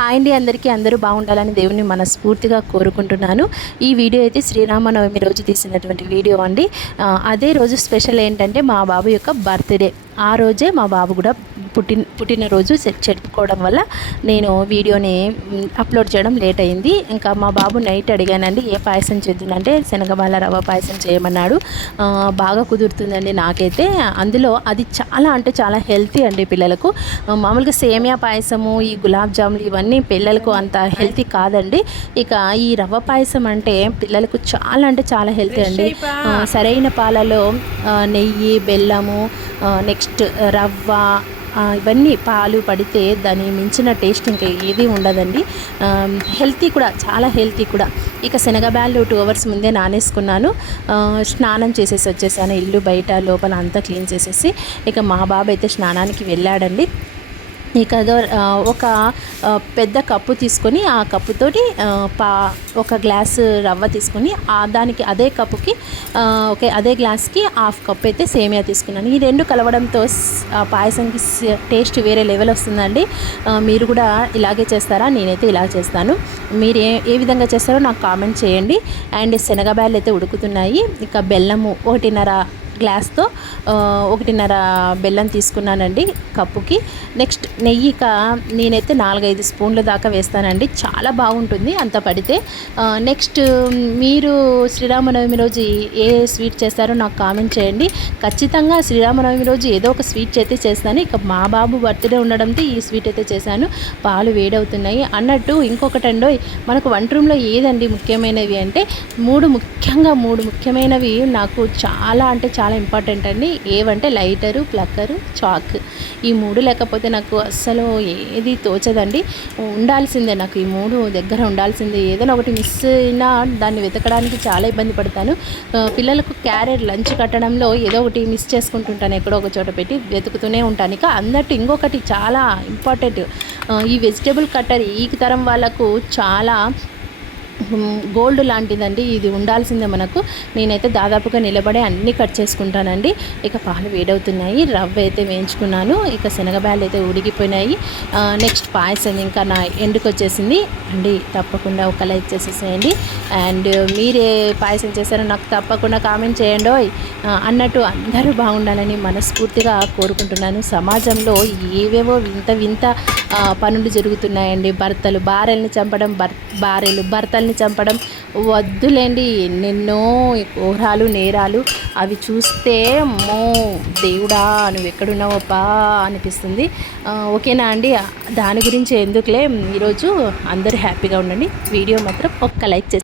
Hi అండి, అందరూ బాగుండాలని దేవుని మనస్ఫూర్తిగా కోరుకుంటున్నాను. ఈ వీడియో అయితే శ్రీరామనవమి రోజు తీసినటువంటి వీడియో అండి. అదే రోజు స్పెషల్ ఏంటంటే మా బాబు యొక్క బర్త్డే. ఆ రోజే మా బాబు కూడా పుట్టినరోజు జరుపుకోవడం వల్ల నేను వీడియోని అప్లోడ్ చేయడం లేట్ అయింది. ఇంకా మా బాబు నైట్ అడిగానండి ఏ పాయసం చేద్దానంటే శనగబాల రవ్వ పాయసం చేయమన్నాడు. బాగా కుదురుతుందండి నాకైతే. అందులో అది చాలా హెల్తీ అండి పిల్లలకు. మామూలుగా సేమియా పాయసము, ఈ గులాబ్ జాములు ఇవన్నీ పిల్లలకు అంత హెల్తీ కాదండి. ఇక ఈ రవ్వ పాయసం అంటే పిల్లలకు చాలా హెల్తీ అండి. సరైన పాలలో నెయ్యి, బెల్లము, నెక్స్ట్ రవ్వ, ఇవన్నీ పాలు పడితే దాన్ని మించిన టేస్ట్ ఇంకా ఏది ఉండదండి. హెల్తీ కూడా, చాలా హెల్తీ కూడా. ఇక శనగబ్యాళ్ళు 2 hours ముందే నానేసుకున్నాను. స్నానం చేసేసి వచ్చేసాను. ఇల్లు బయట లోపల అంతా క్లీన్ చేసేసి ఇక మా బాబు అయితే స్నానానికి వెళ్ళాడండి. ఇక ఒక పెద్ద కప్పు తీసుకొని ఆ కప్పుతోటి ఒక గ్లాసు రవ్వ తీసుకొని దానికి అదే కప్పుకి అదే గ్లాస్కి హాఫ్ కప్ అయితే సేమియా తీసుకున్నాను. ఈ రెండు కలవడంతో పాయసంకి టేస్ట్ వేరే లెవెల్ వస్తుందండి. మీరు కూడా ఇలాగే చేస్తారా? నేనైతే ఇలా చేస్తాను. మీరు ఏ విధంగా చేస్తారో నాకు కామెంట్ చేయండి. అండ్ శనగబ్యాళ్ళు అయితే ఉడుకుతున్నాయి. ఇక బెల్లము 1.5 గ్లాస్తో 1.5 బెల్లం తీసుకున్నానండి కప్పుకి. నెక్స్ట్ నెయ్యి నేనైతే 4-5 స్పూన్ల దాకా వేస్తానండి. చాలా బాగుంటుంది అంత పడితే. నెక్స్ట్ మీరు శ్రీరామనవమి రోజు ఏ స్వీట్ చేస్తారో నాకు కామెంట్ చేయండి. ఖచ్చితంగా శ్రీరామనవమి రోజు ఏదో ఒక స్వీట్ అయితే చేస్తాను. ఇక మా బాబు బర్త్డే ఉండడంతో ఈ స్వీట్ అయితే చేశాను. పాలు వేడవుతున్నాయి అన్నట్టు. ఇంకొకటండో, మనకు వంట రూమ్లో ఏదండి ముఖ్యమైనవి అంటే మూడు ముఖ్యమైనవి నాకు చాలా ఇంపార్టెంట్ అండి. ఏవంటే లైటరు, ప్లక్కరు, చాక్. ఈ 3 లేకపోతే నాకు అస్సలు ఏది తోచదండి. ఉండాల్సిందే, నాకు ఈ 3 దగ్గర ఉండాల్సిందే. ఏదైనా ఒకటి మిస్ అయినా దాన్ని వెతకడానికి చాలా ఇబ్బంది పడతాను. పిల్లలకు క్యారెట్ లంచ్ కట్టడంలో ఏదో ఒకటి మిస్ చేసుకుంటుంటాను, ఎక్కడో ఒక చోట పెట్టి వెతుకుతూనే ఉంటాను. ఇక అన్నట్టు ఇంకొకటి చాలా ఇంపార్టెంట్, ఈ వెజిటేబుల్ కట్టర్ ఈ తరం వాళ్ళకు చాలా గోల్డ్ లాంటిదండి. ఇది ఉండాల్సిందే మనకు. నేనైతే దాదాపుగా నిలబడే అన్నీ కట్ చేసుకుంటానండి. ఇక పాలు వేడవుతున్నాయి. రవ్వ అయితే వేయించుకున్నాను. ఇక శనగబ్యాళ్ళు అయితే ఉడికిపోయినాయి. నెక్స్ట్ పాయసం ఇంకా నా ఎండుకు వచ్చేసింది అండి. తప్పకుండా ఒక లైక్ చేసేసేయండి. అండ్ మీరే పాయసం చేశారో నాకు తప్పకుండా కామెంట్ చేయండి. అన్నట్టు అందరూ బాగుండాలని మనస్ఫూర్తిగా కోరుకుంటున్నాను. సమాజంలో ఏవేవో వింత పనులు జరుగుతున్నాయండి. భార్యల్ని చంపడం, భార్యలు భర్తల్ని చంపడం, వద్దులేండి ఎన్నెన్నో ఘోరాలు, నేరాలు. అవి చూస్తే అమ్మో దేవుడా నువ్వు ఎక్కడున్నావప్పా అనిపిస్తుంది. ఓకేనా అండి, దాని గురించి ఎందుకులే. ఈరోజు అందరూ హ్యాపీగా ఉండండి. వీడియో మాత్రం ఒక్క లైక్ చేసి